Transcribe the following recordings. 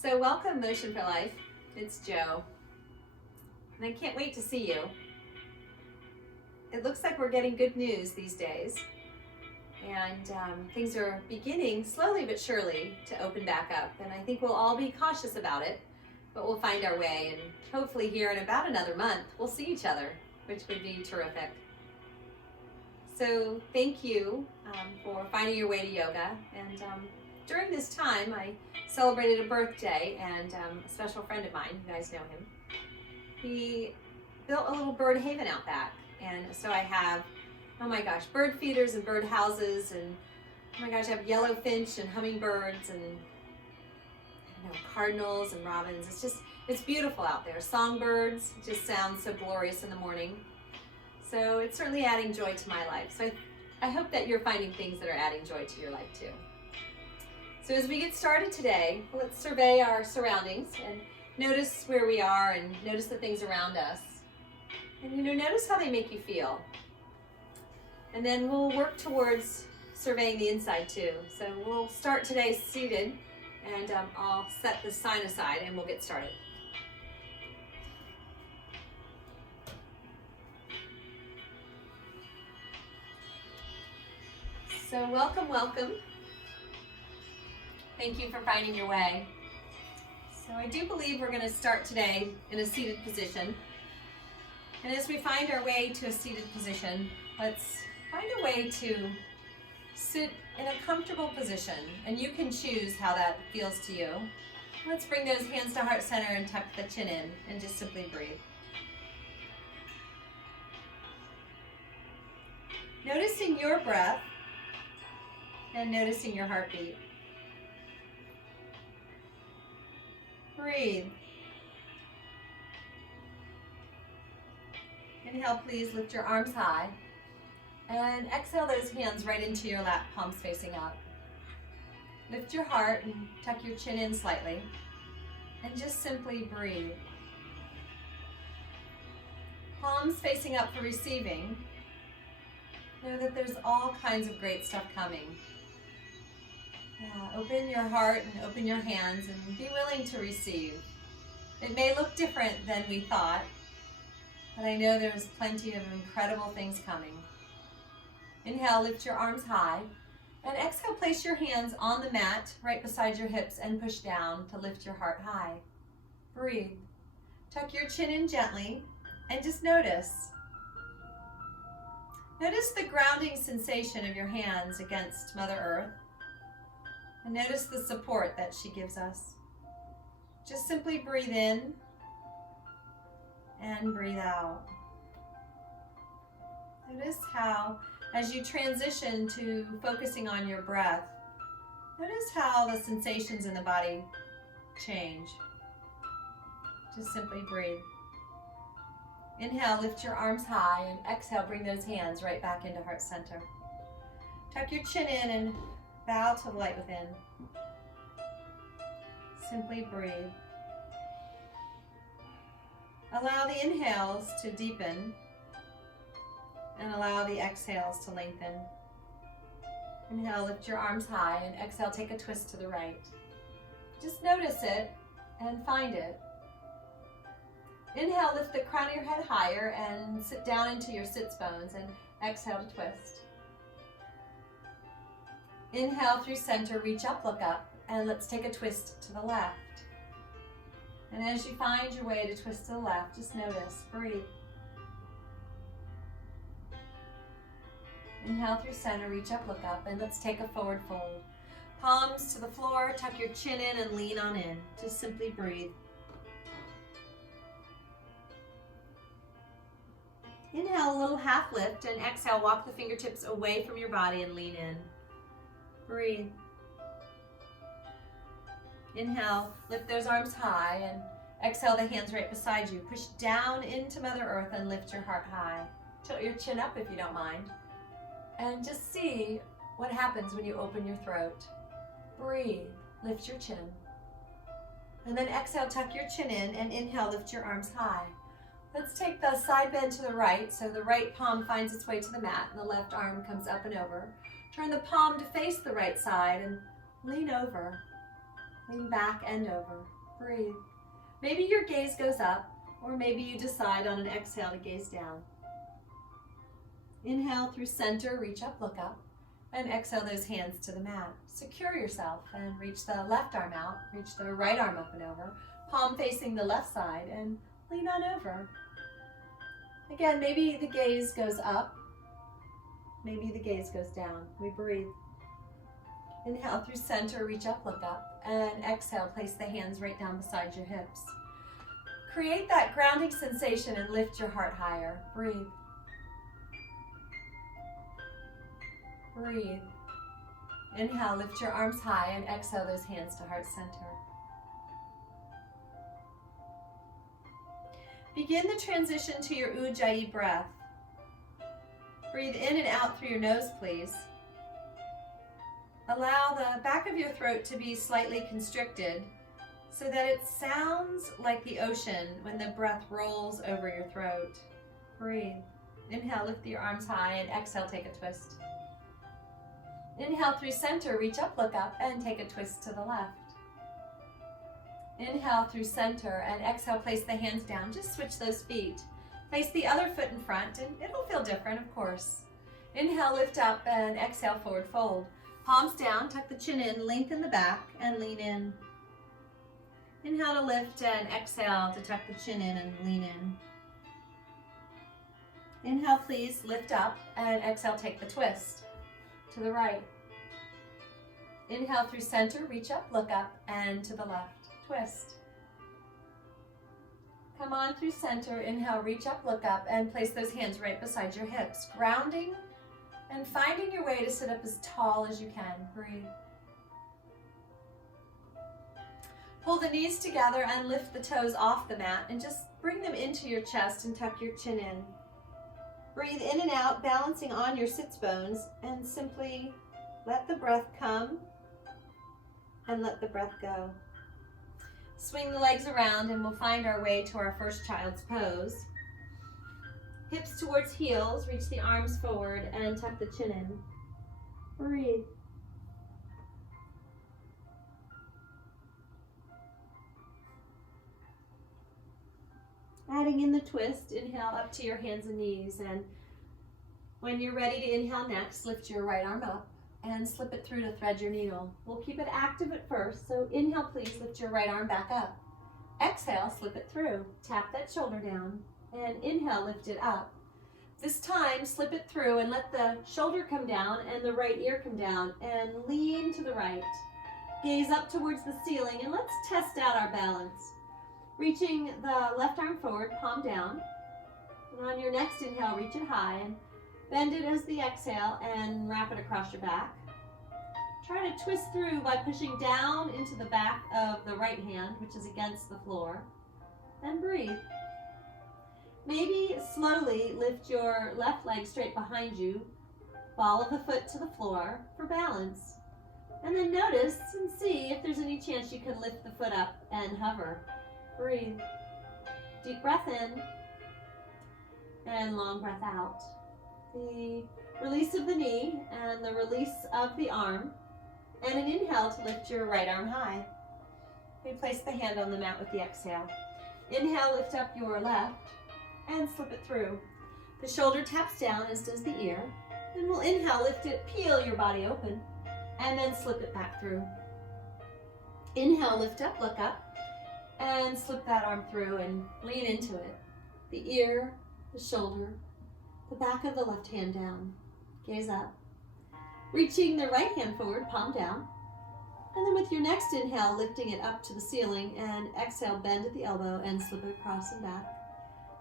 So welcome, Motion for Life. It's Jo, and I can't wait to see you. It looks like we're getting good news these days, and things are beginning slowly but surely to open back up, and I think we'll all be cautious about it, but we'll find our way, and hopefully here in about another month, we'll see each other, which would be terrific. So thank you for finding your way to yoga, and during this time, I celebrated a birthday, and a special friend of mine, you guys know him, he built a little bird haven out back. And so I have, oh my gosh, bird feeders and bird houses, and oh my gosh, I have yellow finch and hummingbirds and cardinals and robins. It's beautiful out there. Songbirds just sound so glorious in the morning. So it's certainly adding joy to my life. So I hope that you're finding things that are adding joy to your life too. So as we get started today, let's survey our surroundings and notice where we are and notice the things around us. And notice how they make you feel. And then we'll work towards surveying the inside too. So we'll start today seated, and I'll set the sign aside and we'll get started. So welcome, welcome. Thank you for finding your way. So I do believe we're going to start today in a seated position. And as we find our way to a seated position, let's find a way to sit in a comfortable position. And you can choose how that feels to you. Let's bring those hands to heart center and tuck the chin in and just simply breathe. Noticing your breath and noticing your heartbeat. Breathe. Inhale, please lift your arms high. And exhale those hands right into your lap, palms facing up. Lift your heart and tuck your chin in slightly. And just simply breathe. Palms facing up for receiving. Know that there's all kinds of great stuff coming. Yeah, open your heart and open your hands and be willing to receive. It may look different than we thought, but I know there's plenty of incredible things coming. Inhale, lift your arms high, and exhale, place your hands on the mat right beside your hips and push down to lift your heart high. Breathe. Tuck your chin in gently and just notice. Notice the grounding sensation of your hands against Mother Earth. And notice the support that she gives us. Just simply breathe in and breathe out. Notice how, as you transition to focusing on your breath, notice how the sensations in the body change. Just simply breathe. Inhale, lift your arms high, and exhale, bring those hands right back into heart center. Tuck your chin in and bow to the light within. Simply breathe. Allow the inhales to deepen and allow the exhales to lengthen. Inhale, lift your arms high, and exhale, take a twist to the right. Just notice it and find it. Inhale, lift the crown of your head higher and sit down into your sits bones, and exhale to twist. Inhale through center, reach up, look up, and let's take a twist to the left. And as you find your way to twist to the left, just notice, breathe. Inhale through center, reach up, look up, and let's take a forward fold. Palms to the floor, tuck your chin in and lean on in. Just simply breathe. Inhale, a little half lift, and exhale, walk the fingertips away from your body and lean in. Breathe. Inhale, lift those arms high, and exhale the hands right beside you. Push down into Mother Earth and lift your heart high. Tilt your chin up if you don't mind. And just see what happens when you open your throat. Breathe, lift your chin. And then exhale, tuck your chin in, and inhale, lift your arms high. Let's take the side bend to the right, so the right palm finds its way to the mat and the left arm comes up and over. Turn the palm to face the right side and lean over. Lean back and over. Breathe. Maybe your gaze goes up, or maybe you decide on an exhale to gaze down. Inhale through center, reach up, look up, and exhale those hands to the mat. Secure yourself and reach the left arm out, reach the right arm up and over, palm facing the left side, and lean on over. Again, maybe the gaze goes up, maybe the gaze goes down. We breathe. Inhale through center, reach up, look up, and exhale, place the hands right down beside your hips. Create that grounding sensation and lift your heart higher. Breathe. Breathe. Inhale, lift your arms high, and exhale those hands to heart center. Begin the transition to your Ujjayi breath. Breathe in and out through your nose, please. Allow the back of your throat to be slightly constricted so that it sounds like the ocean when the breath rolls over your throat. Breathe. Inhale, lift your arms high, and exhale, take a twist. Inhale through center, reach up, look up, and take a twist to the left. Inhale through center, and exhale, place the hands down. Just switch those feet. Place the other foot in front, and it'll feel different, of course. Inhale, lift up, and exhale, forward fold. Palms down, tuck the chin in, lengthen the back, and lean in. Inhale to lift, and exhale to tuck the chin in and lean in. Inhale, please, lift up, and exhale, take the twist to the right. Inhale through center, reach up, look up, and to the left. Twist. Come on through center, inhale, reach up, look up, and place those hands right beside your hips, grounding and finding your way to sit up as tall as you can. Breathe. Pull the knees together and lift the toes off the mat and just bring them into your chest and tuck your chin in. Breathe in and out, balancing on your sits bones, and simply let the breath come and let the breath go. Swing the legs around and we'll find our way to our first child's pose. Hips towards heels, reach the arms forward and tuck the chin in. Breathe. Adding in the twist, inhale up to your hands and knees, and when you're ready to inhale next, lift your right arm up and slip it through to thread your needle. We'll keep it active at first, so inhale please, lift your right arm back up. Exhale, slip it through. Tap that shoulder down, and inhale, lift it up. This time, slip it through and let the shoulder come down and the right ear come down, and lean to the right. Gaze up towards the ceiling, and let's test out our balance. Reaching the left arm forward, palm down, and on your next inhale, reach it high, and bend it as the exhale and wrap it across your back. Try to twist through by pushing down into the back of the right hand, which is against the floor, and breathe. Maybe slowly lift your left leg straight behind you, ball of the foot to the floor for balance. And then notice and see if there's any chance you can lift the foot up and hover. Breathe. Deep breath in and long breath out. The release of the knee and the release of the arm, and an inhale to lift your right arm high. We place the hand on the mat with the exhale. Inhale, lift up your left and slip it through. The shoulder taps down, as does the ear. And we'll inhale, lift it, peel your body open, and then slip it back through. Inhale, lift up, look up, and slip that arm through and lean into it. The ear, the shoulder, the back of the left hand down. Gaze up. Reaching the right hand forward, palm down. And then with your next inhale, lifting it up to the ceiling, and exhale, bend at the elbow and slip it across and back.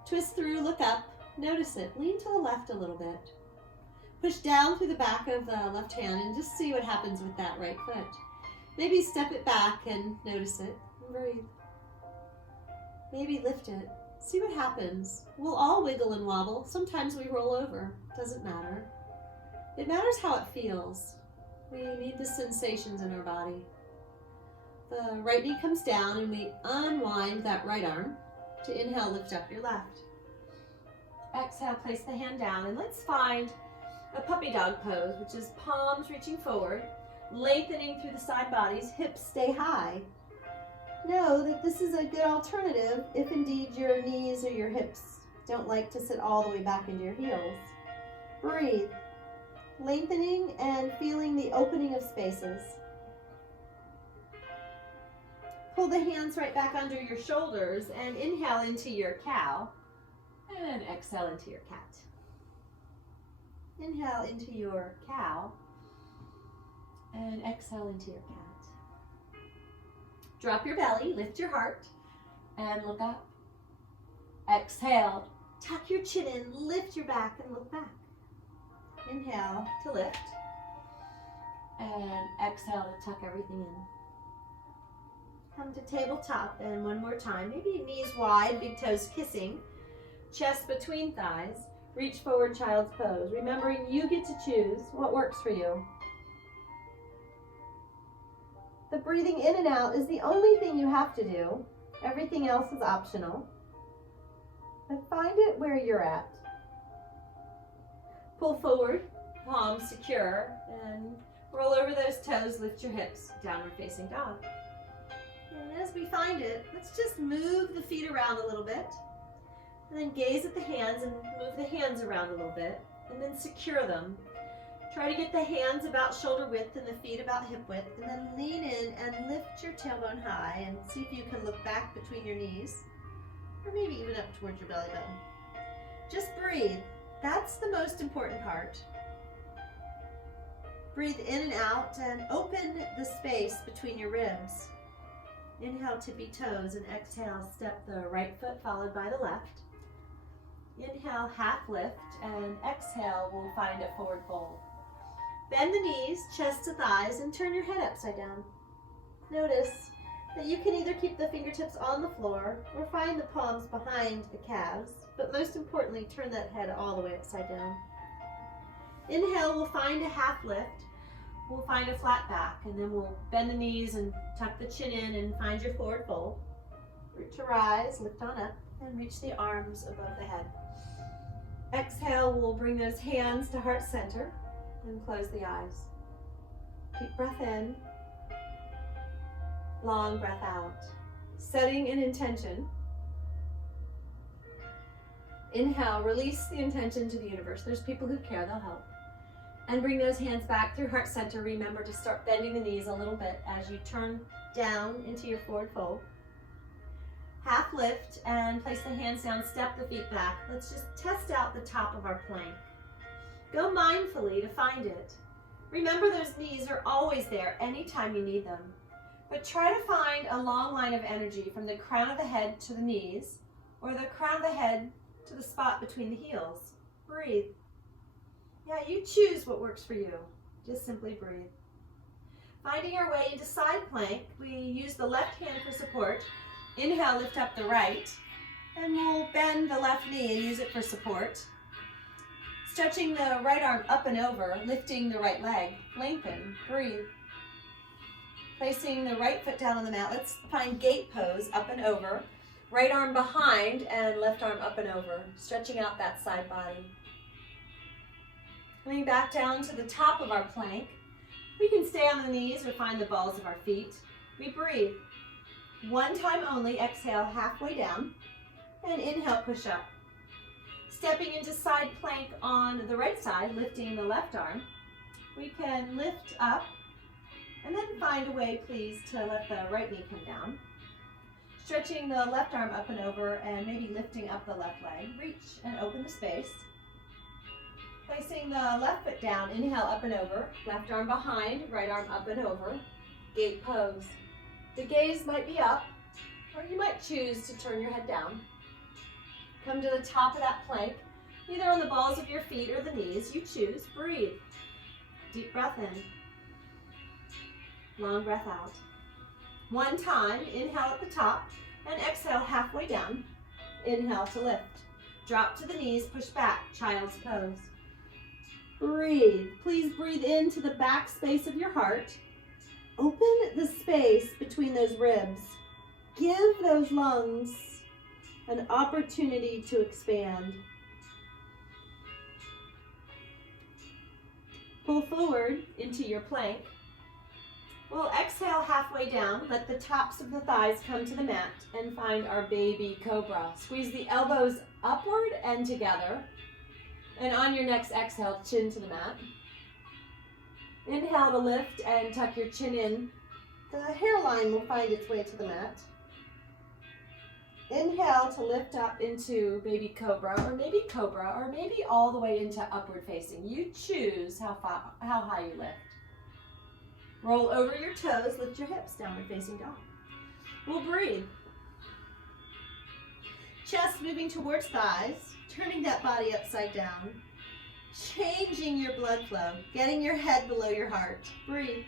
Twist through, look up, notice it. Lean to the left a little bit. Push down through the back of the left hand and just see what happens with that right foot. Maybe step it back and notice it. Breathe. Maybe lift it. See what happens. We'll all wiggle and wobble. Sometimes we roll over. Doesn't matter. It matters how it feels. We need the sensations in our body. The right knee comes down and we unwind that right arm to inhale, lift up your left. Exhale, place the hand down, and let's find a puppy dog pose, which is palms reaching forward, lengthening through the side bodies, hips stay high, Know that this is a good alternative if indeed your knees or your hips don't like to sit all the way back into your heels. Breathe, lengthening and feeling the opening of spaces. Pull the hands right back under your shoulders and inhale into your cow and exhale into your cat. Inhale into your cow and exhale into your cat. Drop your belly, lift your heart, and look up. Exhale, tuck your chin in, lift your back and look back. Inhale to lift, and exhale to tuck everything in. Come to tabletop, and one more time. Maybe knees wide, big toes kissing, chest between thighs. Reach forward, child's pose. Remembering you get to choose what works for you. The breathing in and out is the only thing you have to do. Everything else is optional. But find it where you're at. Pull forward, palms secure, and roll over those toes, lift your hips, downward facing dog. And as we find it, let's just move the feet around a little bit, and then gaze at the hands and move the hands around a little bit, and then secure them. Try to get the hands about shoulder width and the feet about hip width, and then lean in and lift your tailbone high and see if you can look back between your knees, or maybe even up towards your belly button. Just breathe. That's the most important part. Breathe in and out and open the space between your ribs. Inhale, tippy toes, and exhale, step the right foot followed by the left. Inhale, half lift, and exhale, we'll find a forward fold. Bend the knees, chest to thighs, and turn your head upside down. Notice that you can either keep the fingertips on the floor or find the palms behind the calves, but most importantly, turn that head all the way upside down. Inhale, we'll find a half lift. We'll find a flat back, and then we'll bend the knees and tuck the chin in and find your forward fold. Root to rise, lift on up, and reach the arms above the head. Exhale, we'll bring those hands to heart center and close the eyes. Deep breath in, long breath out. Setting an intention. Inhale, release the intention to the universe. There's people who care, they'll help. And bring those hands back through heart center. Remember to start bending the knees a little bit as you turn down into your forward fold. Half lift and place the hands down, step the feet back. Let's just test out the top of our plank. Go mindfully to find it. Remember those knees are always there anytime you need them. But try to find a long line of energy from the crown of the head to the knees, or the crown of the head to the spot between the heels. Breathe. Yeah, you choose what works for you. Just simply breathe. Finding our way into side plank, we use the left hand for support. Inhale, lift up the right, and we'll bend the left knee and use it for support. Stretching the right arm up and over, lifting the right leg. Lengthen, breathe. Placing the right foot down on the mat. Let's find gate pose, up and over. Right arm behind and left arm up and over, stretching out that side body. Coming back down to the top of our plank. We can stay on the knees or find the balls of our feet. We breathe. One time only, exhale halfway down, and inhale, push up. Stepping into side plank on the right side, lifting the left arm. We can lift up, and then find a way, please, to let the right knee come down. Stretching the left arm up and over, and maybe lifting up the left leg. Reach and open the space. Placing the left foot down, inhale, up and over. Left arm behind, right arm up and over. Gate pose. The gaze might be up, or you might choose to turn your head down. Come to the top of that plank, either on the balls of your feet or the knees. You choose. Breathe. Deep breath in. Long breath out. One time, inhale at the top, and exhale halfway down. Inhale to lift. Drop to the knees, push back, child's pose. Breathe. Please breathe into the back space of your heart. Open the space between those ribs. Give those lungs an opportunity to expand. Pull forward into your plank. We'll exhale halfway down. Let the tops of the thighs come to the mat and find our baby cobra. Squeeze the elbows upward and together. And on your next exhale, chin to the mat. Inhale to lift and tuck your chin in. The hairline will find its way to the mat. Inhale to lift up into baby cobra, or maybe all the way into upward facing. You choose how high you lift. Roll over your toes, lift your hips, downward facing dog. We'll breathe. Chest moving towards thighs, turning that body upside down, changing your blood flow, getting your head below your heart. Breathe.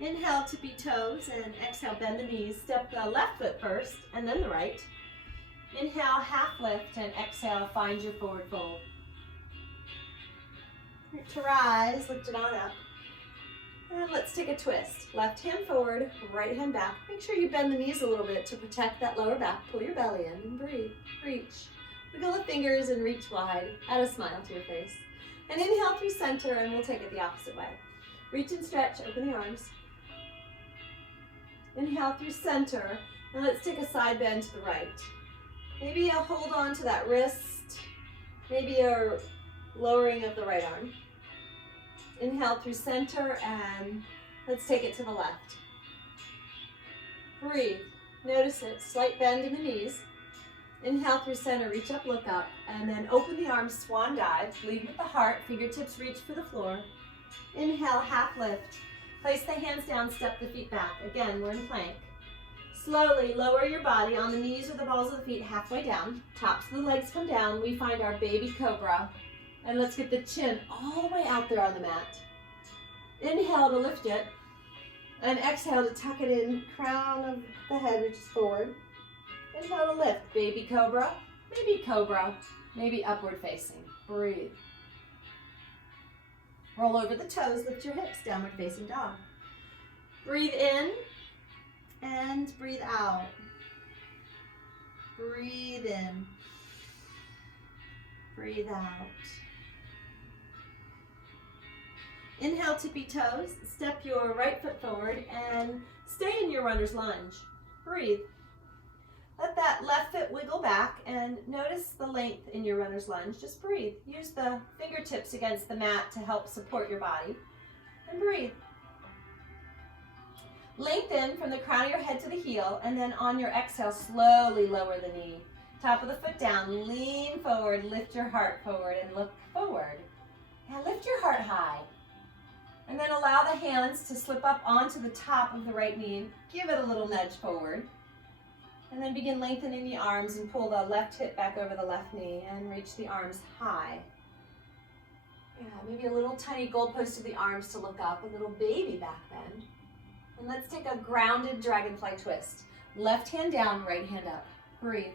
Inhale, tippy toes, and exhale, bend the knees. Step the left foot first, and then the right. Inhale, half lift, and exhale, find your forward fold. To rise, lift it on up. And let's take a twist. Left hand forward, right hand back. Make sure you bend the knees a little bit to protect that lower back. Pull your belly in and breathe. Reach. Wiggle the fingers and reach wide. Add a smile to your face. And inhale through center, and we'll take it the opposite way. Reach and stretch, open the arms. Inhale through center, and let's take a side bend to the right. Maybe a hold on to that wrist, maybe a lowering of the right arm. Inhale through center, and let's take it to the left. Breathe, notice it, slight bend in the knees. Inhale through center, reach up, look up, and then open the arms, swan dive, lead with the heart, fingertips reach for the floor. Inhale, half lift. Place the hands down, step the feet back. Again, we're in plank. Slowly lower your body on the knees or the balls of the feet halfway down. Tops of the legs come down. We find our baby cobra. And let's get the chin all the way out there on the mat. Inhale to lift it. And exhale to tuck it in. Crown of the head reaches forward. Inhale to lift. Baby cobra, maybe upward facing. Breathe. Roll over the toes, lift your hips, downward facing dog. Breathe in and breathe out. Breathe in. Breathe out. Inhale, tippy toes. Step your right foot forward and stay in your runner's lunge. Breathe. Let that left foot wiggle back and notice the length in your runner's lunge. Just breathe. Use the fingertips against the mat to help support your body. And breathe. Lengthen from the crown of your head to the heel, and then on your exhale, slowly lower the knee. Top of the foot down, lean forward, lift your heart forward and look forward. Now lift your heart high. And then allow the hands to slip up onto the top of the right knee. Give it a little nudge forward. And then begin lengthening the arms and pull the left hip back over the left knee and reach the arms high. Yeah, maybe a little tiny goalpost of the arms to look up, a little baby back bend. And let's take a grounded dragonfly twist. Left hand down, right hand up. Breathe.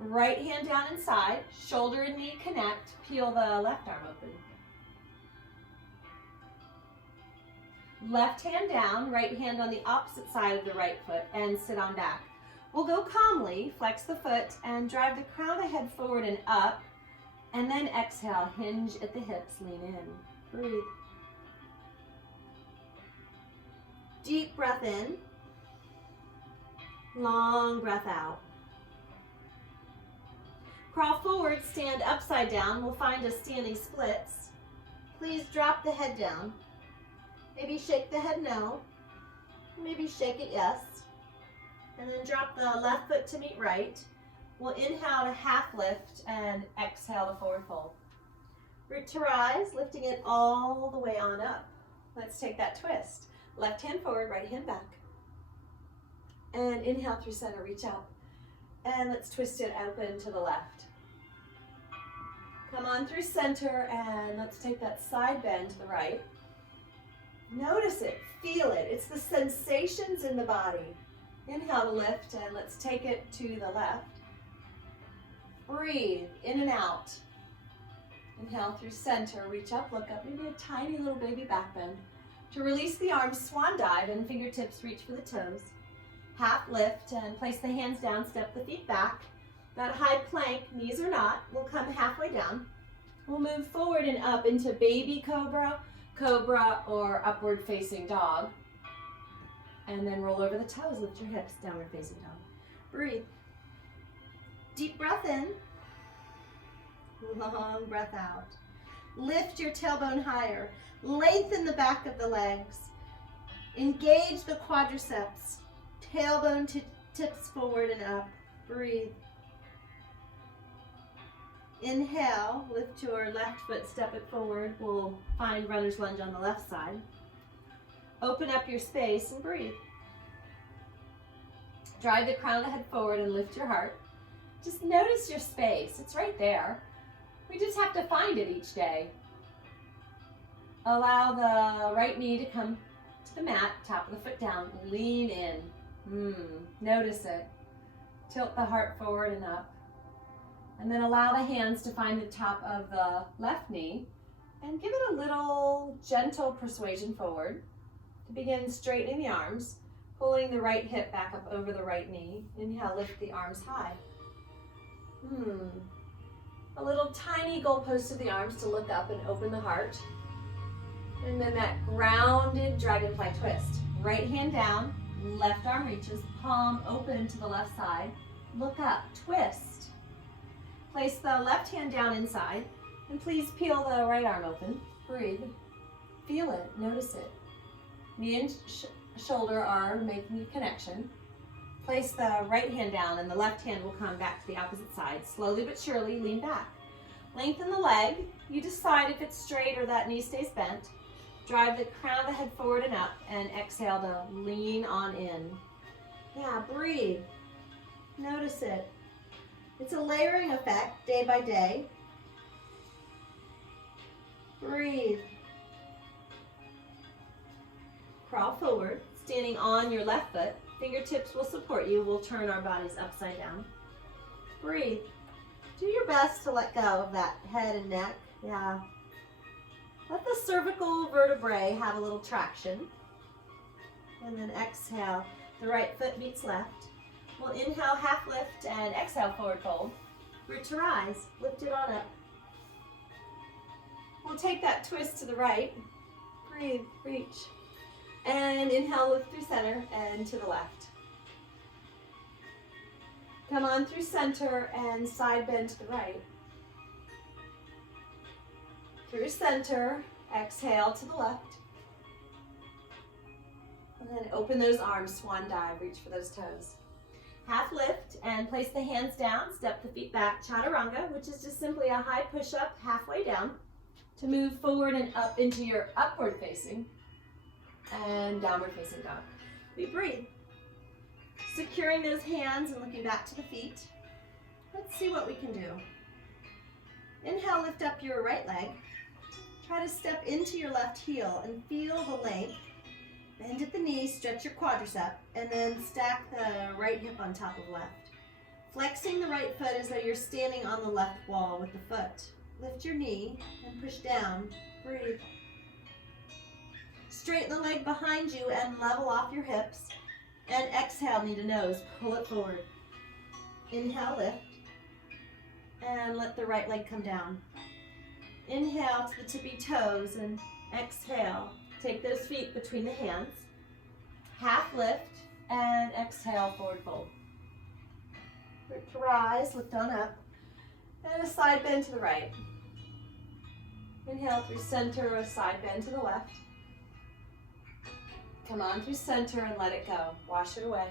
Right hand down inside, shoulder and knee connect, peel the left arm open. Left hand down, right hand on the opposite side of the right foot, and sit on back. We'll go calmly, flex the foot, and drive the crown of the head forward and up, and then exhale, hinge at the hips, lean in. Breathe. Deep breath in, long breath out. Crawl forward, stand upside down. We'll find a standing splits. Please drop the head down. Maybe shake the head no. Maybe shake it yes. And then drop the left foot to meet right. We'll inhale to half lift and exhale to forward fold. Root to rise, lifting it all the way on up. Let's take that twist. Left hand forward, right hand back. And inhale through center, reach out. And let's twist it open to the left. Come on through center, and let's take that side bend to the right. Notice it, feel it. It's the sensations in the body. Inhale to lift, and let's take it to the left. Breathe, in and out. Inhale through center, reach up, look up, maybe a tiny little baby back bend. To release the arms, swan dive, and fingertips reach for the toes. Half lift, and place the hands down, step the feet back. That high plank, knees or not, will come halfway down. We'll move forward and up into baby cobra, cobra or upward facing dog. And then roll over the toes, lift your hips, downward facing dog. Breathe. Deep breath in. Long breath out. Lift your tailbone higher. Lengthen the back of the legs. Engage the quadriceps. Tailbone tips forward and up. Breathe. Inhale, lift your left foot, step it forward. We'll find runner's lunge on the left side. Open up your space and breathe. Drive the crown of the head forward and lift your heart. Just notice your space. It's right there. We just have to find it each day. Allow the right knee to come to the mat, top of the foot down. Lean in. Notice it. Tilt the heart forward and up. And then allow the hands to find the top of the left knee and give it a little gentle persuasion forward. To begin straightening the arms, pulling the right hip back up over the right knee. Inhale, lift the arms high. A little tiny goalpost of the arms to look up and open the heart. And then that grounded dragonfly twist. Right hand down, left arm reaches, palm open to the left side. Look up, twist. Place the left hand down inside, and please peel the right arm open. Breathe. Feel it, notice it. Knee and shoulder are making a connection. Place the right hand down and the left hand will come back to the opposite side. Slowly but surely, lean back. Lengthen the leg. You decide if it's straight or that knee stays bent. Drive the crown of the head forward and up and exhale to lean on in. Yeah, breathe. Notice it. It's a layering effect day by day. Breathe. Crawl forward, standing on your left foot. Fingertips will support you. We'll turn our bodies upside down. Breathe. Do your best to let go of that head and neck. Yeah. Let the cervical vertebrae have a little traction. And then exhale. The right foot meets left. We'll inhale, half lift, and exhale, forward fold. Root to rise. Lift it on up. We'll take that twist to the right. Breathe, reach. And inhale, lift through center and to the left. Come on through center and side bend to the right. Through center, exhale to the left. And then open those arms, swan dive, reach for those toes. Half lift and place the hands down, step the feet back, chaturanga, which is just simply a high push-up halfway down to move forward and up into your upward facing and downward facing dog. We breathe. Securing those hands and looking back to the feet. Let's see what we can do. Inhale, lift up your right leg. Try to step into your left heel and feel the length. Bend at the knee, stretch your quadricep, and then stack the right hip on top of left. Flexing the right foot as though you're standing on the left wall with the foot. Lift your knee and push down. Breathe. Straighten the leg behind you and level off your hips. And exhale, knee to nose, pull it forward. Inhale, lift. And let the right leg come down. Inhale to the tippy toes and exhale. Take those feet between the hands. Half lift and exhale, forward fold. Root to rise, lift on up. And a side bend to the right. Inhale through center, a side bend to the left. Come on through center and let it go. Wash it away.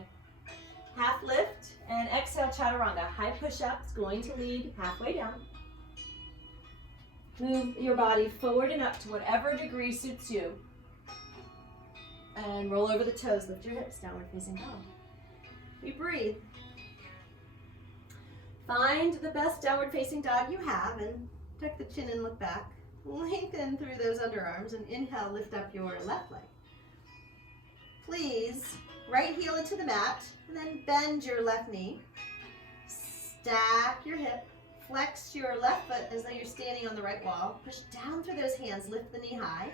Half lift and exhale, chaturanga. High push-ups, going to lead halfway down. Move your body forward and up to whatever degree suits you. And roll over the toes, lift your hips, downward facing dog. We breathe. Find the best downward facing dog you have and tuck the chin and look back. Lengthen through those underarms and inhale, lift up your left leg. Please, right heel into the mat and then bend your left knee. Stack your hip, flex your left foot as though you're standing on the right wall. Push down through those hands, lift the knee high.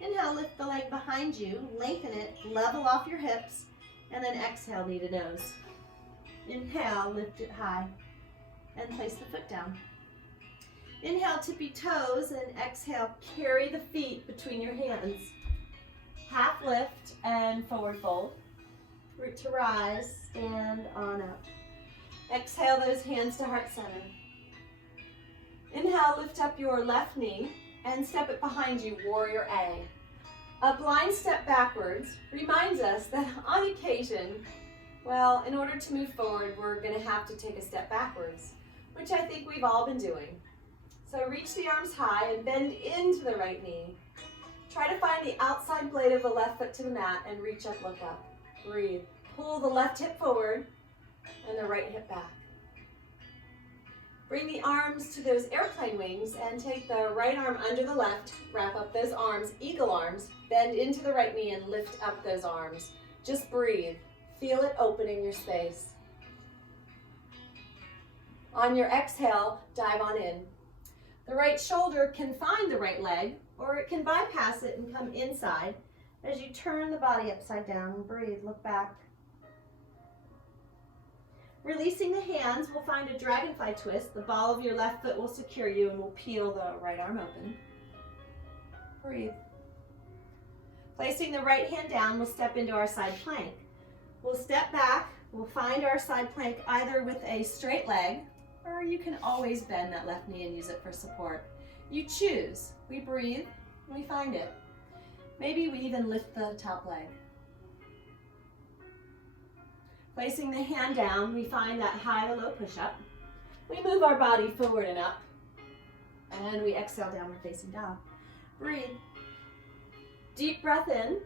Inhale, lift the leg behind you, lengthen it, level off your hips, and then exhale, knee to nose. Inhale, lift it high, and place the foot down. Inhale, tippy toes, and exhale, carry the feet between your hands. Half lift and forward fold. Root to rise, stand on up. Exhale those hands to heart center. Inhale, lift up your left knee and step it behind you, warrior A. A blind step backwards reminds us that on occasion, well, in order to move forward, we're going to have to take a step backwards, which I think we've all been doing. So reach the arms high and bend into the right knee. Try to find the outside blade of the left foot to the mat and reach up, look up. Breathe. Pull the left hip forward and the right hip back. Bring the arms to those airplane wings and take the right arm under the left, wrap up those arms, eagle arms, bend into the right knee and lift up those arms. Just breathe. Feel it open in your space. On your exhale, dive on in. The right shoulder can find the right leg, or it can bypass it and come inside. As you turn the body upside down and breathe, look back. Releasing the hands, we'll find a dragonfly twist. The ball of your left foot will secure you and we'll peel the right arm open. Breathe. Placing the right hand down, we'll step into our side plank. We'll step back, we'll find our side plank either with a straight leg, or you can always bend that left knee and use it for support. You choose. We breathe, and we find it. Maybe we even lift the top leg. Placing the hand down, we find that high to low push-up. We move our body forward and up, and we exhale, downward facing dog. Breathe. Deep breath in,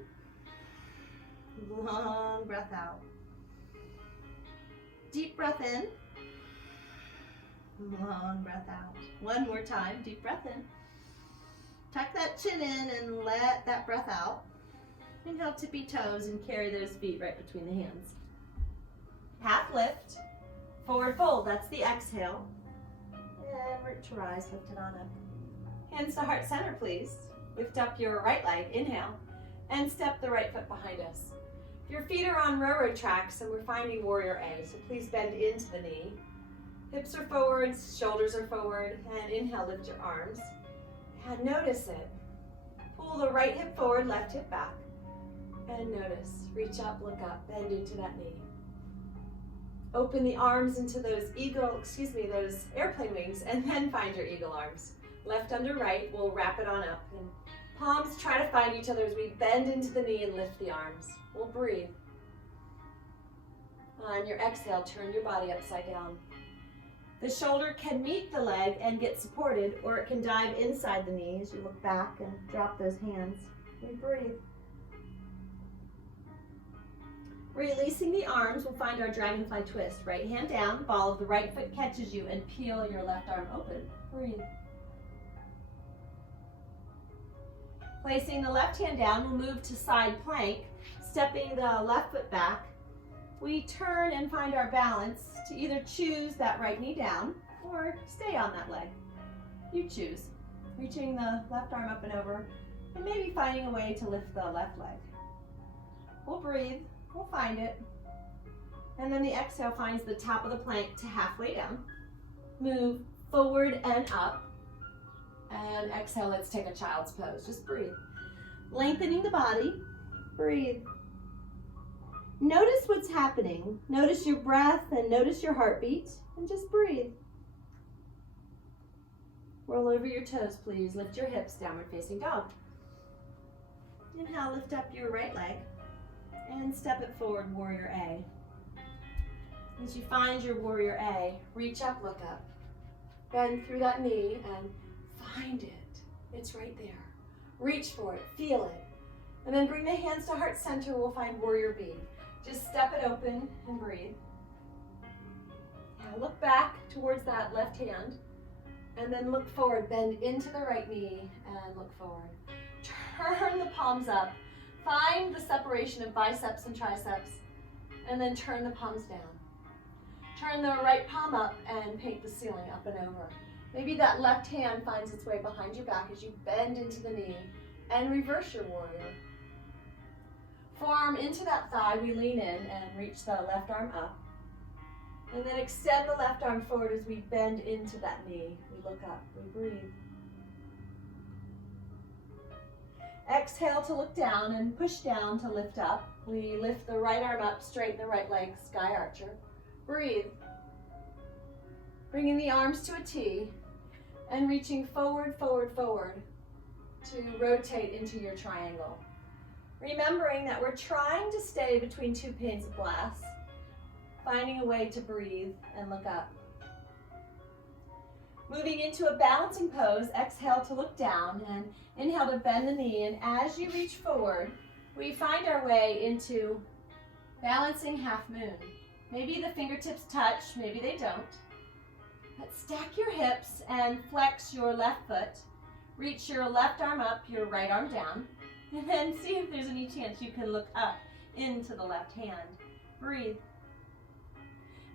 long breath out. Deep breath in, long breath out. One more time, deep breath in. Tuck that chin in and let that breath out. Inhale, tippy toes, and carry those feet right between the hands. Half lift, forward fold, that's the exhale. And root to rise, lift it on up. Hands to heart center, please. Lift up your right leg, inhale, and step the right foot behind us. Your feet are on railroad tracks, and we're finding warrior A, so please bend into the knee. Hips are forward, shoulders are forward, and inhale, lift your arms. And notice it. Pull the right hip forward, left hip back. And notice, reach up, look up, bend into that knee. Open the arms into those those airplane wings, and then find your eagle arms. Left under right, we'll wrap it on up. And palms try to find each other as we bend into the knee and lift the arms. We'll breathe. On your exhale, turn your body upside down. The shoulder can meet the leg and get supported, or it can dive inside the knee as you look back and drop those hands. We breathe. Releasing the arms, we'll find our dragonfly twist. Right hand down, ball of the right foot catches you, and peel your left arm open. Breathe. Placing the left hand down, we'll move to side plank, stepping the left foot back. We turn and find our balance to either choose that right knee down or stay on that leg. You choose. Reaching the left arm up and over, and maybe finding a way to lift the left leg. We'll breathe. We'll find it. And then the exhale finds the top of the plank to halfway down. Move forward and up. And exhale, let's take a child's pose. Just breathe. Lengthening the body. Breathe. Notice what's happening. Notice your breath and notice your heartbeat. And just breathe. Roll over your toes, please. Lift your hips, downward facing dog. Inhale, lift up your right leg. And step it forward, warrior A. As you find your warrior A, reach up, look up. Bend through that knee and find it. It's right there. Reach for it, feel it. And then bring the hands to heart center, we'll find warrior B. Just step it open and breathe. Now look back towards that left hand. And then look forward, bend into the right knee and look forward. Turn the palms up. Find the separation of biceps and triceps, and then turn the palms down. Turn the right palm up and paint the ceiling up and over. Maybe that left hand finds its way behind your back as you bend into the knee and reverse your warrior. Forearm into that thigh, we lean in and reach the left arm up. And then extend the left arm forward as we bend into that knee. We look up, we breathe. Exhale to look down and push down to lift up. We lift the right arm up, straighten the right leg, sky archer. Breathe. Bringing the arms to a T and reaching forward, forward, forward to rotate into your triangle. Remembering that we're trying to stay between two panes of glass, finding a way to breathe and look up. Moving into a balancing pose, exhale to look down and inhale to bend the knee. And as you reach forward, we find our way into balancing half moon. Maybe the fingertips touch, maybe they don't. But stack your hips and flex your left foot. Reach your left arm up, your right arm down. And then see if there's any chance you can look up into the left hand. Breathe.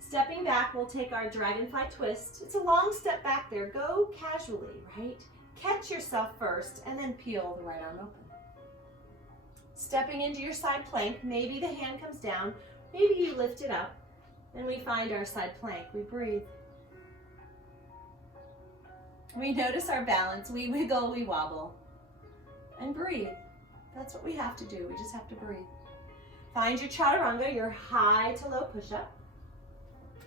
Stepping back, we'll take our dragonfly twist. It's a long step back there. Go casually, right? Catch yourself first and then peel the right arm open. Stepping into your side plank, maybe the hand comes down, maybe you lift it up, and we find our side plank. We breathe. We notice our balance, we wiggle, we wobble, and breathe. That's what we have to do, we just have to breathe. Find your chaturanga, your high to low push-up,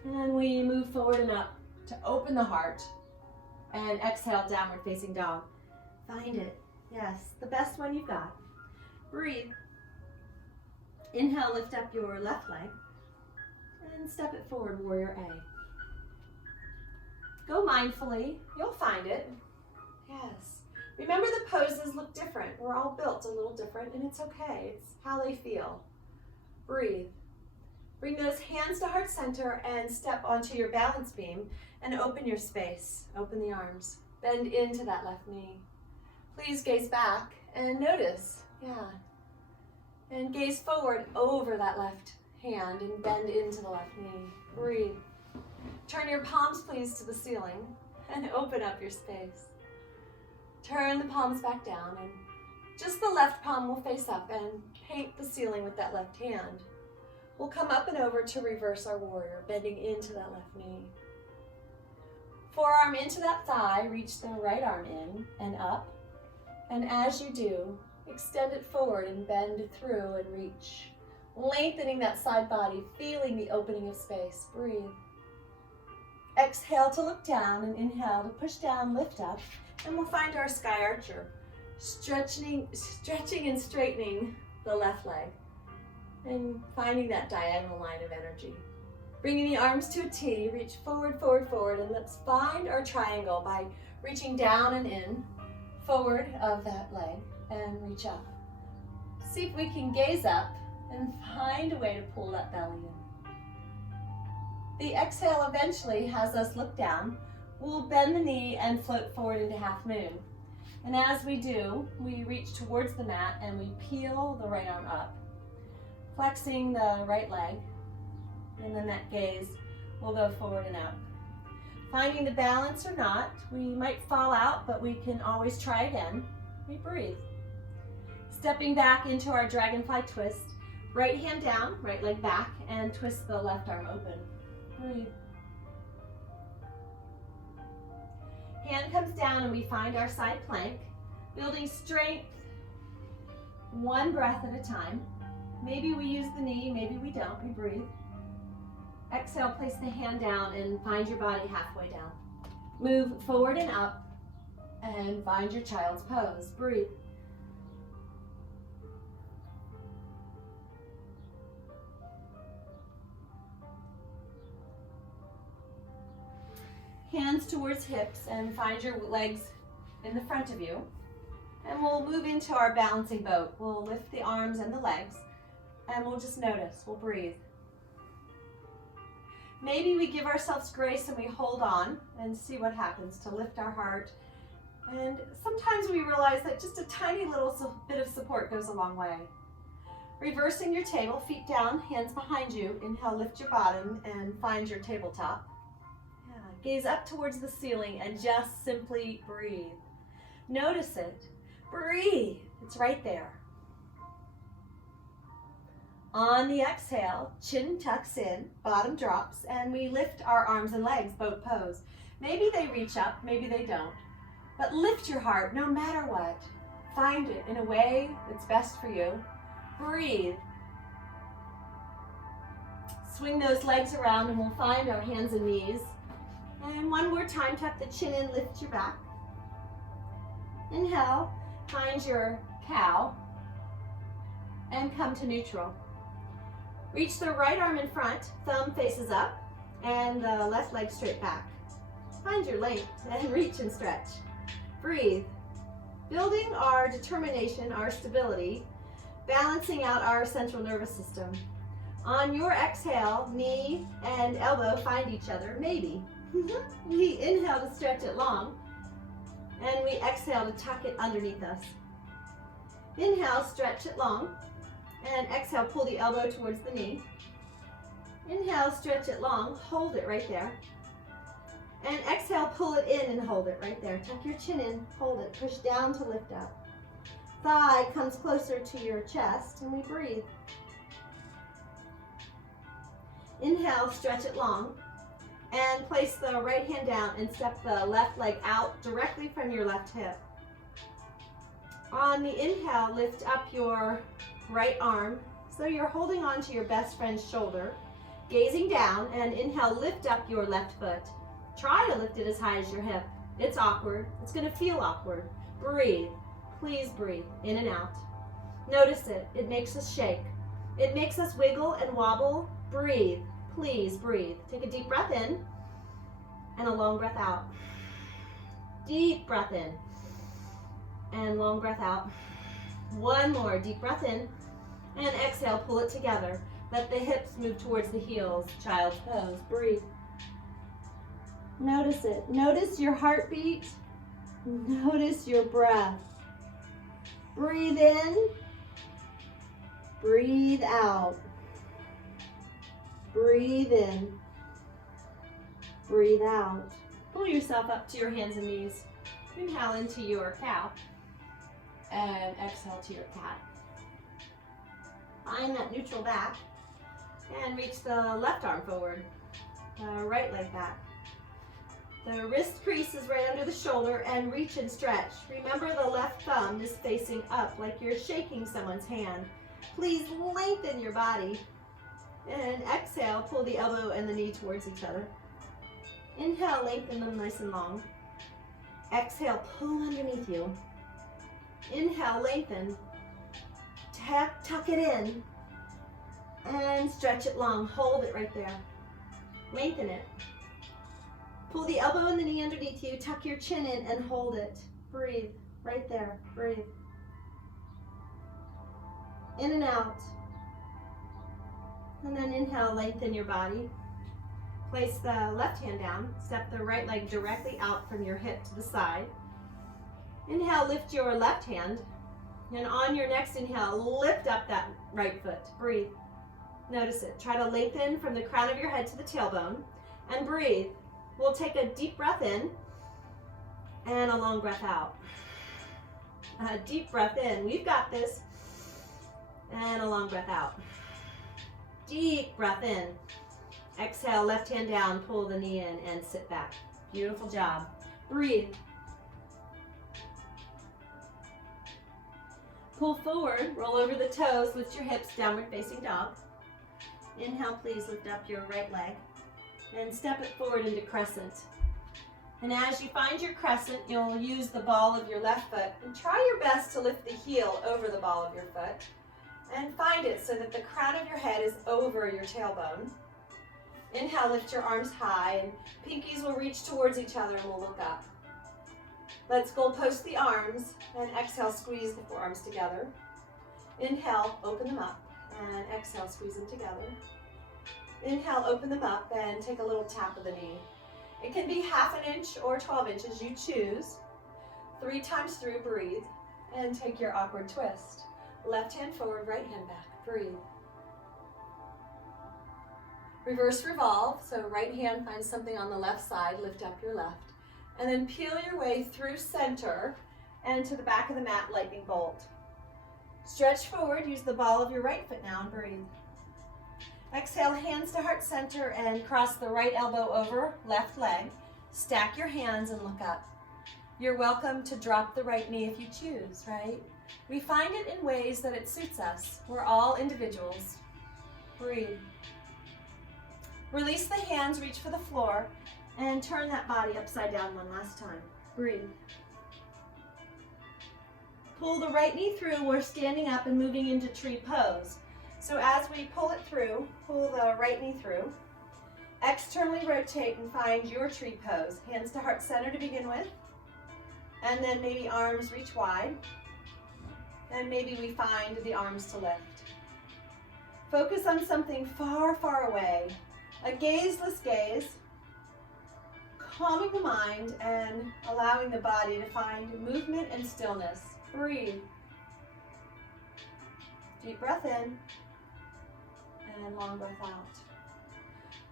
and we move forward and up to open the heart, and exhale, downward facing dog. Find it, yes, the best one you've got. Breathe. Inhale, lift up your left leg, and step it forward, warrior A. Go mindfully, you'll find it. Yes. Remember the poses look different. We're all built a little different and it's okay. It's how they feel. Breathe. Bring those hands to heart center and step onto your balance beam and open your space. Open the arms. Bend into that left knee. Please gaze back and notice. Yeah. And gaze forward over that left hand and bend into the left knee. Breathe. Turn your palms, please, to the ceiling and open up your space. Turn the palms back down and just the left palm will face up and paint the ceiling with that left hand. We'll come up and over to reverse our warrior, bending into that left knee. Forearm into that thigh, reach the right arm in and up. And as you do, extend it forward and bend through and reach. Lengthening that side body, feeling the opening of space. Breathe. Exhale to look down and inhale to push down, lift up, and we'll find our sky archer. Stretching and straightening the left leg and finding that diagonal line of energy. Bringing the arms to a T, reach forward, forward, forward, and let's find our triangle by reaching down and in, forward of that leg, and reach up. See if we can gaze up and find a way to pull that belly in. The exhale eventually has us look down. We'll bend the knee and float forward into half moon. And as we do, we reach towards the mat and we peel the right arm up, flexing the right leg, and then that gaze will go forward and up. Finding the balance or not, we might fall out, but we can always try again. We breathe. Stepping back into our dragonfly twist, right hand down, right leg back, and twist the left arm open. Breathe. Hand comes down and we find our side plank, building strength one breath at a time. Maybe we use the knee, maybe we don't, we breathe. Exhale, place the hand down and find your body halfway down. Move forward and up and find your child's pose. Breathe. Hands towards hips and find your legs in the front of you. And we'll move into our balancing boat. We'll lift the arms and the legs and we'll just notice, we'll breathe. Maybe we give ourselves grace and we hold on and see what happens to lift our heart. And sometimes we realize that just a tiny little bit of support goes a long way. Reversing your table, feet down, hands behind you. Inhale, lift your bottom and find your tabletop. Gaze up towards the ceiling and just simply breathe. Notice it. Breathe. It's right there. On the exhale, chin tucks in, bottom drops, and we lift our arms and legs, boat pose. Maybe they reach up, maybe they don't. But lift your heart no matter what. Find it in a way that's best for you. Breathe. Swing those legs around and we'll find our hands and knees. And one more time, tuck the chin in, lift your back. Inhale, find your cow and come to neutral. Reach the right arm in front, thumb faces up, and the left leg straight back. Find your length and reach and stretch. Breathe. Building our determination, our stability, balancing out our central nervous system. On your exhale, knee and elbow find each other, maybe. We inhale to stretch it long, and we exhale to tuck it underneath us. Inhale, stretch it long, and exhale, pull the elbow towards the knee. Inhale, stretch it long, hold it right there. And exhale, pull it in and hold it right there. Tuck your chin in, hold it, push down to lift up. Thigh comes closer to your chest, and we breathe. Inhale, stretch it long, and place the right hand down and step the left leg out directly from your left hip. On the inhale, lift up your right arm so you're holding on to your best friend's shoulder, gazing down, and inhale, lift up your left foot. Try to lift it as high as your hip. It's awkward. It's going to feel awkward. Breathe. Please breathe in and out. Notice it. It makes us shake. It makes us wiggle and wobble. Breathe. Please breathe. Take a deep breath in and a long breath out. Deep breath in and long breath out. One more deep breath in and exhale, pull it together. Let the hips move towards the heels. Child's pose. Breathe. Notice it. Notice your heartbeat. Notice your breath. Breathe in. Breathe out. Breathe in. Breathe out. Pull yourself up to your hands and knees. Inhale into your cow. And exhale to your cat. Find that neutral back. And reach the left arm forward. Right leg back. The wrist crease is right under the shoulder, and reach and stretch. Remember, the left thumb is facing up like you're shaking someone's hand. Please lengthen your body. And exhale, pull the elbow and the knee towards each other. Inhale, lengthen them nice and long. Exhale, pull underneath you. Inhale, lengthen. Tuck it in. And stretch it long. Hold it right there. Lengthen it. Pull the elbow and the knee underneath you. Tuck your chin in and hold it. Breathe. Right there. Breathe. In and out. And then inhale, lengthen your body. Place the left hand down. Step the right leg directly out from your hip to the side. Inhale, lift your left hand. And on your next inhale, lift up that right foot. Breathe. Notice it. Try to lengthen from the crown of your head to the tailbone. And breathe. We'll take a deep breath in and a long breath out. A deep breath in. We've got this. And a long breath out. Deep breath in. Exhale, left hand down, pull the knee in and sit back. Beautiful job. Breathe. Pull forward, roll over the toes, lift your hips, downward facing dog. Inhale, please lift up your right leg and step it forward into crescent. And as you find your crescent, you'll use the ball of your left foot and try your best to lift the heel over the ball of your foot and find it so that the crown of your head is over your tailbone. Inhale, lift your arms high and pinkies will reach towards each other and we'll look up. Let's goal post the arms and exhale, squeeze the forearms together. Inhale, open them up and exhale, squeeze them together. Inhale, open them up and take a little tap of the knee. It can be 1/2 inch or 12 inches, you choose. 3 times through, breathe, and take your awkward twist. Left hand forward, right hand back, breathe. Reverse revolve, so right hand finds something on the left side, lift up your left. And then peel your way through center and to the back of the mat, lightning bolt. Stretch forward, use the ball of your right foot now and breathe. Exhale, hands to heart center and cross the right elbow over left leg. Stack your hands and look up. You're welcome to drop the right knee if you choose, right? We find it in ways that it suits us. We're all individuals. Breathe. Release the hands, reach for the floor, and turn that body upside down one last time. Breathe. Pull the right knee through. We're standing up and moving into tree pose. So as we pull it through, pull the right knee through. Externally rotate and find your tree pose. Hands to heart center to begin with. And then maybe arms reach wide. And maybe we find the arms to lift. Focus on something far, far away. A gazeless gaze. Calming the mind and allowing the body to find movement and stillness. Breathe. Deep breath in. And long breath out.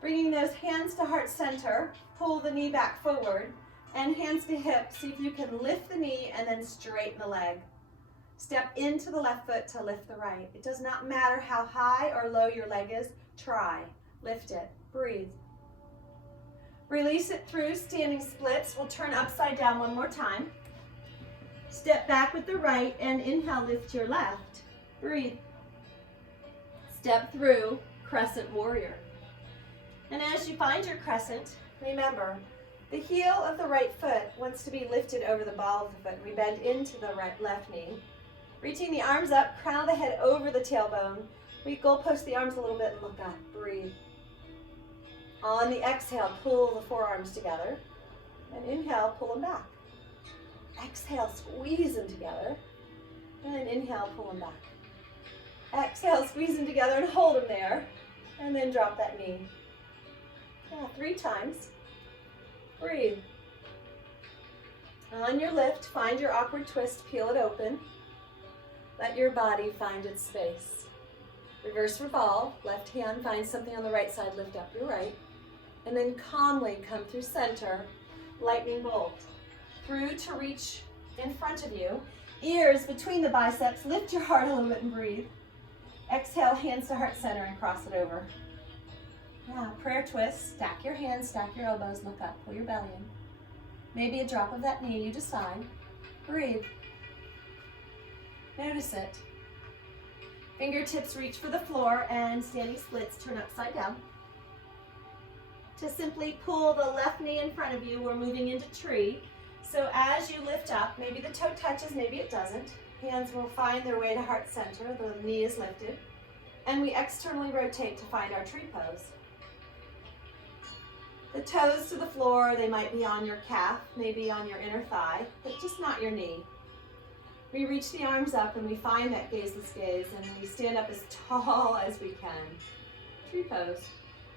Bringing those hands to heart center, pull the knee back forward, and hands to hip. See if you can lift the knee and then straighten the leg. Step into the left foot to lift the right. It does not matter how high or low your leg is. Try. Lift it. Breathe. Release it through standing splits. We'll turn upside down one more time. Step back with the right and inhale, lift your left. Breathe. Step through crescent warrior. And as you find your crescent, remember, the heel of the right foot wants to be lifted over the ball of the foot. We bend into the left knee. Reaching the arms up, crown of the head over the tailbone. We goalpost the arms a little bit and look up. Breathe. On the exhale, pull the forearms together. And inhale, pull them back. Exhale, squeeze them together. And then inhale, pull them back. Exhale, squeeze them together and hold them there. And then drop that knee. Yeah, 3 times. Breathe. On your lift, find your awkward twist, peel it open. Let your body find its space. Reverse revolve, left hand finds something on the right side, lift up your right. And then calmly come through center, lightning bolt. Through to reach in front of you. Ears between the biceps, lift your heart a little bit and breathe. Exhale, hands to heart center and cross it over. Yeah, prayer twist, stack your hands, stack your elbows, look up, pull your belly in. Maybe a drop of that knee, you decide. Breathe. Notice it. Fingertips reach for the floor and standing splits, turn upside down. To simply pull the left knee in front of you, we're moving into tree. So as you lift up, maybe the toe touches, maybe it doesn't. Hands will find their way to heart center, the knee is lifted. And we externally rotate to find our tree pose. The toes to the floor, they might be on your calf, maybe on your inner thigh, but just not your knee. We reach the arms up and we find that gazeless gaze and we stand up as tall as we can. Tree pose.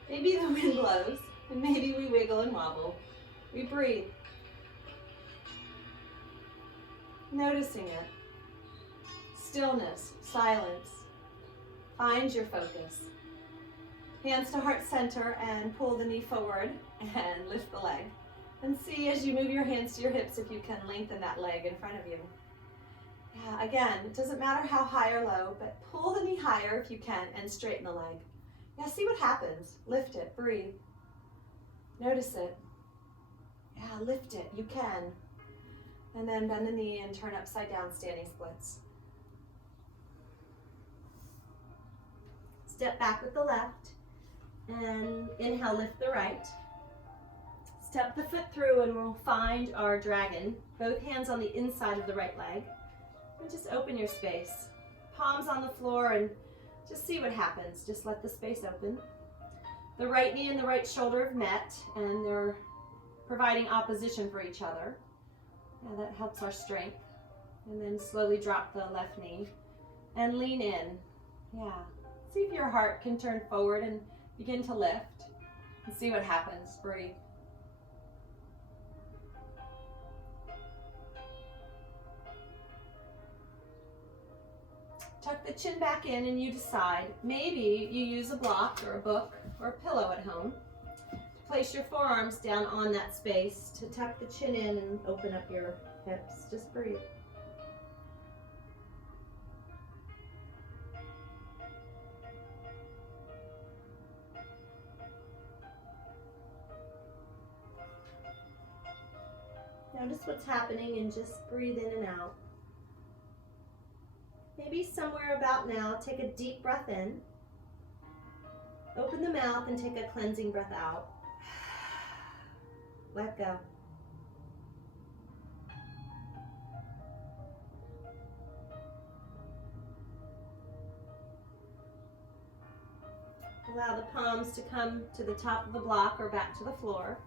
Maybe the wind blows and maybe we wiggle and wobble. We breathe. Noticing it. Stillness, silence. Find your focus. Hands to heart center and pull the knee forward and lift the leg. And see as you move your hands to your hips if you can lengthen that leg in front of you. Yeah, again, it doesn't matter how high or low, but pull the knee higher if you can and straighten the leg. Yeah, see what happens. Lift it, breathe. Notice it. Yeah, lift it, you can. And then bend the knee and turn upside down, standing splits. Step back with the left and inhale, lift the right. Step the foot through and we'll find our dragon. Both hands on the inside of the right leg. And just open your space. Palms on the floor and just see what happens. Just let the space open. The right knee and the right shoulder have met and they're providing opposition for each other. Yeah, that helps our strength. And then slowly drop the left knee and lean in. Yeah. See if your heart can turn forward and begin to lift. And see what happens. Breathe. Tuck the chin back in and you decide. Maybe you use a block or a book or a pillow at home. Place your forearms down on that space to tuck the chin in and open up your hips. Just breathe. Notice what's happening and just breathe in and out. Maybe somewhere about now, take a deep breath in. Open the mouth and take a cleansing breath out. Let go. Allow the palms to come to the top of the block or back to the floor.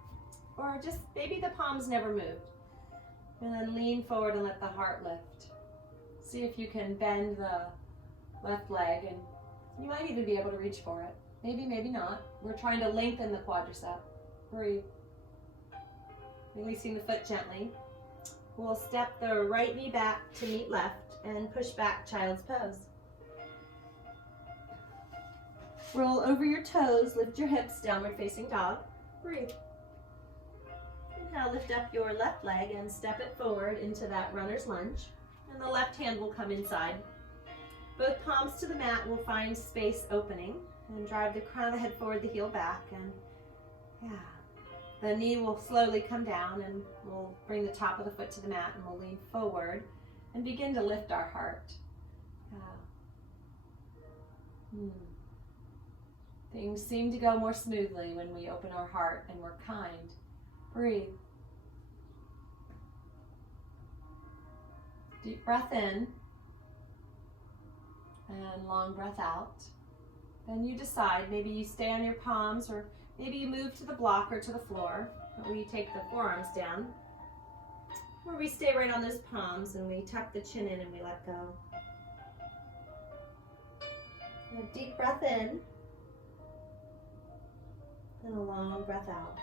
Or just maybe the palms never moved. And then lean forward and let the heart lift. See if you can bend the left leg, and you might even be able to reach for it. Maybe, maybe not. We're trying to lengthen the quadricep. Breathe. Releasing the foot gently. We'll step the right knee back to meet left and push back child's pose. Roll over your toes, lift your hips, downward facing dog. Breathe. And now lift up your left leg and step it forward into that runner's lunge. And the left hand will come inside. Both palms to the mat will find space opening and drive the crown of the head forward, the heel back, and the knee will slowly come down, and we'll bring the top of the foot to the mat and we'll lean forward and begin to lift our heart. Things seem to go more smoothly when we open our heart and we're kind. Breathe. Deep breath in and long breath out. Then you decide, maybe you stay on your palms or maybe you move to the block or to the floor, or you take the forearms down, or we stay right on those palms and we tuck the chin in and we let go. And a deep breath in and a long breath out.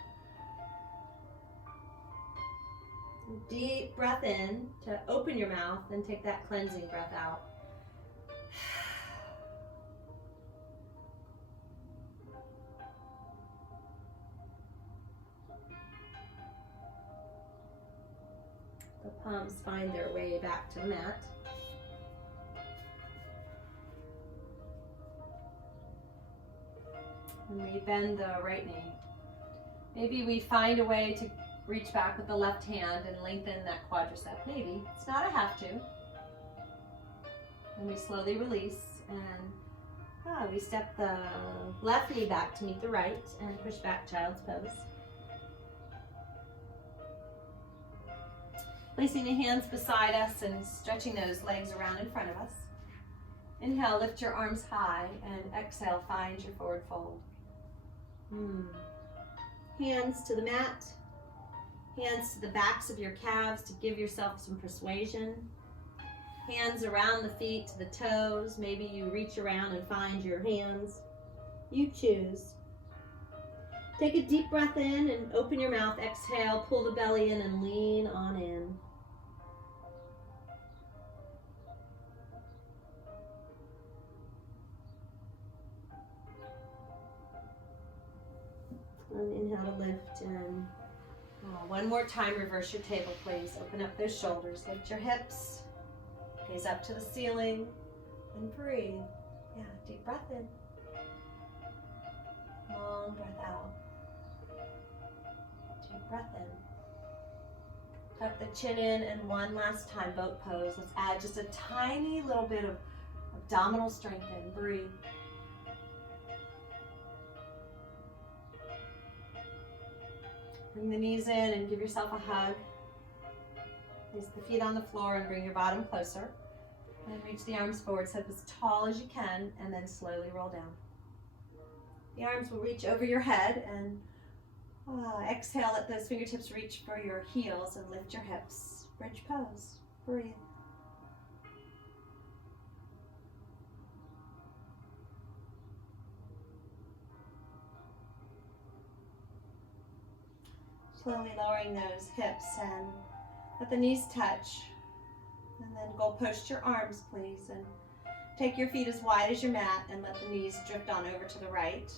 Deep breath in to open your mouth and take that cleansing breath out. The palms find their way back to the mat. And we bend the right knee. Maybe we find a way to reach back with the left hand and lengthen that quadricep. Maybe. It's not a have to. And we slowly release and we step the left knee back to meet the right and push back child's pose. Placing the hands beside us and stretching those legs around in front of us. Inhale, lift your arms high, and exhale, find your forward fold. Hands to the mat. Hands to the backs of your calves to give yourself some persuasion. Hands around the feet to the toes. Maybe you reach around and find your hands. You choose. Take a deep breath in and open your mouth. Exhale, pull the belly in and lean on in. And inhale to lift, and one more time, reverse your table, please. Open up those shoulders, lift your hips, gaze up to the ceiling, and breathe. Deep breath in. Long breath out. Deep breath in. Tuck the chin in, and one last time, boat pose. Let's add just a tiny little bit of abdominal strength in. Breathe. Bring the knees in and give yourself a hug. Place the feet on the floor and bring your bottom closer. And reach the arms forward, sit up as tall as you can, and then slowly roll down. The arms will reach over your head, and exhale, let those fingertips reach for your heels and lift your hips. Bridge pose. Breathe. Slowly lowering those hips and let the knees touch. And then go post your arms, please. And take your feet as wide as your mat and let the knees drift on over to the right.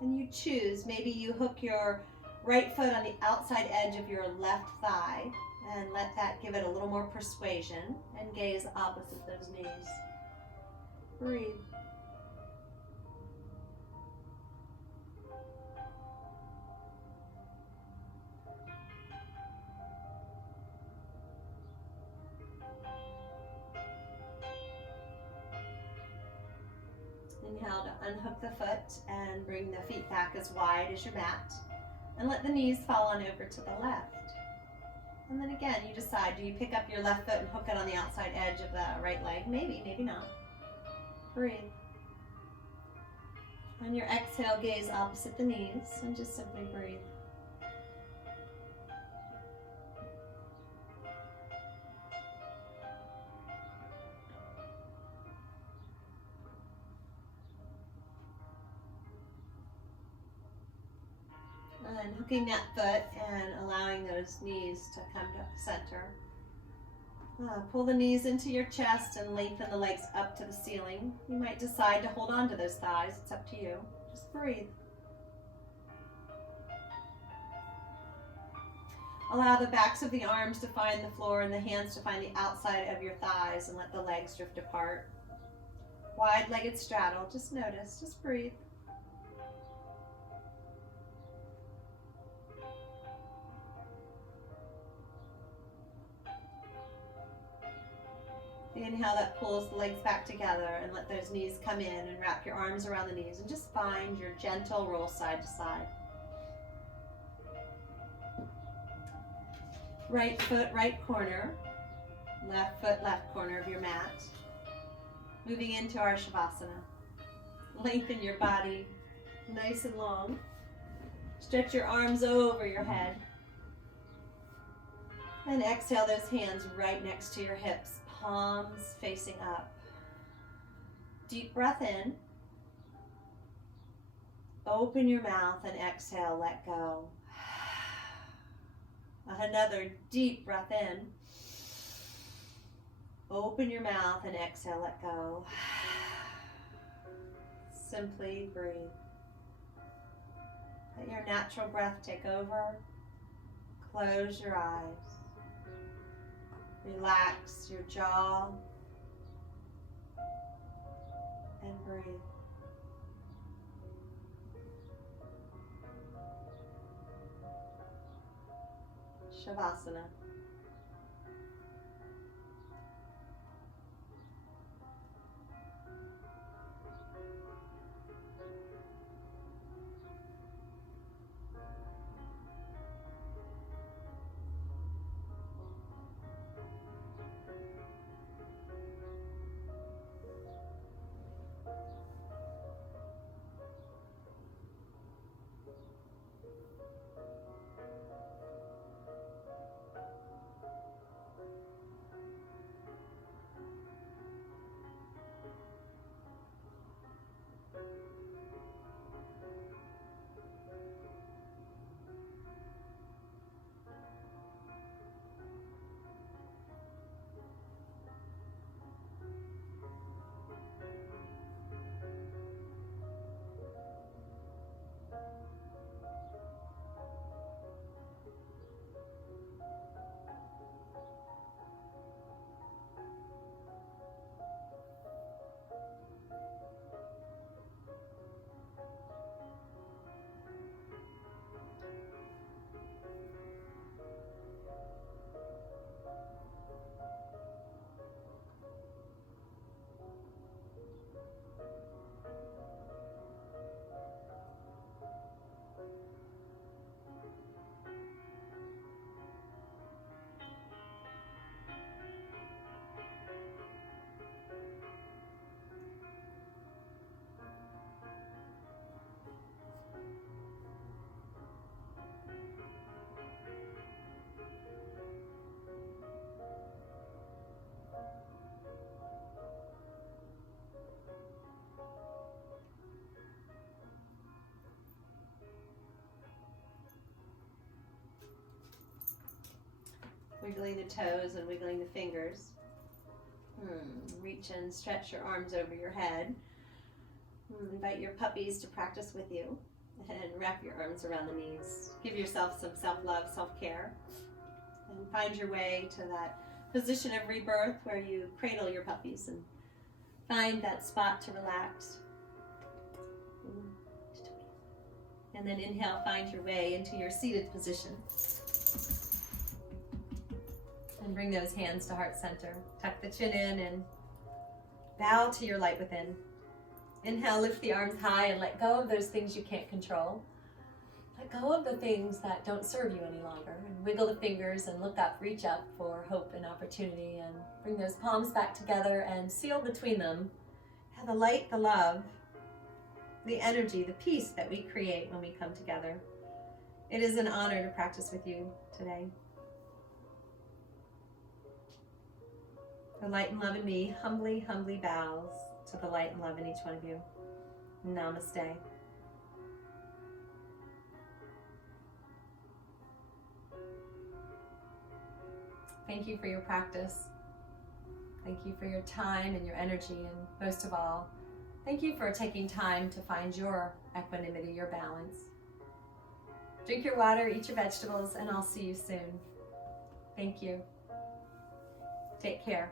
And you choose, maybe you hook your right foot on the outside edge of your left thigh and let that give it a little more persuasion and gaze opposite those knees. Breathe. Inhale to unhook the foot and bring the feet back as wide as your mat. And let the knees fall on over to the left. And then again, you decide, do you pick up your left foot and hook it on the outside edge of the right leg? Maybe, maybe not. Breathe. On your exhale, gaze opposite the knees and just simply breathe. And hooking that foot and allowing those knees to come to center. Pull the knees into your chest and lengthen the legs up to the ceiling. You might decide to hold on to those thighs. It's up to you. Just breathe. Allow the backs of the arms to find the floor and the hands to find the outside of your thighs, and let the legs drift apart. Wide-legged straddle. Just notice. Just breathe. The inhale that pulls the legs back together, and let those knees come in and wrap your arms around the knees and just find your gentle roll side to side. Right foot, right corner. Left foot, left corner of your mat. Moving into our Shavasana. Lengthen your body nice and long. Stretch your arms over your head. And exhale those hands right next to your hips. Palms facing up. Deep breath in. Open your mouth and exhale, let go. Another deep breath in. Open your mouth and exhale, let go. Simply breathe. Let your natural breath take over. Close your eyes. Relax your jaw and breathe. Shavasana. Wiggling the toes and wiggling the fingers. Reach and stretch your arms over your head. Invite your puppies to practice with you. And wrap your arms around the knees. Give yourself some self-love, self-care. And find your way to that position of rebirth where you cradle your puppies and find that spot to relax. And then inhale, find your way into your seated position. And bring those hands to heart center. Tuck the chin in and bow to your light within. Inhale, lift the arms high and let go of those things you can't control. Let go of the things that don't serve you any longer. And wiggle the fingers and look up, reach up for hope and opportunity, and bring those palms back together and seal between them the light, the love, the energy, the peace that we create when we come together. It is an honor to practice with you today. The light and love in me humbly, humbly bows to the light and love in each one of you. Namaste. Thank you for your practice. Thank you for your time and your energy, and most of all, thank you for taking time to find your equanimity, your balance. Drink your water, eat your vegetables, and I'll see you soon. Thank you. Take care.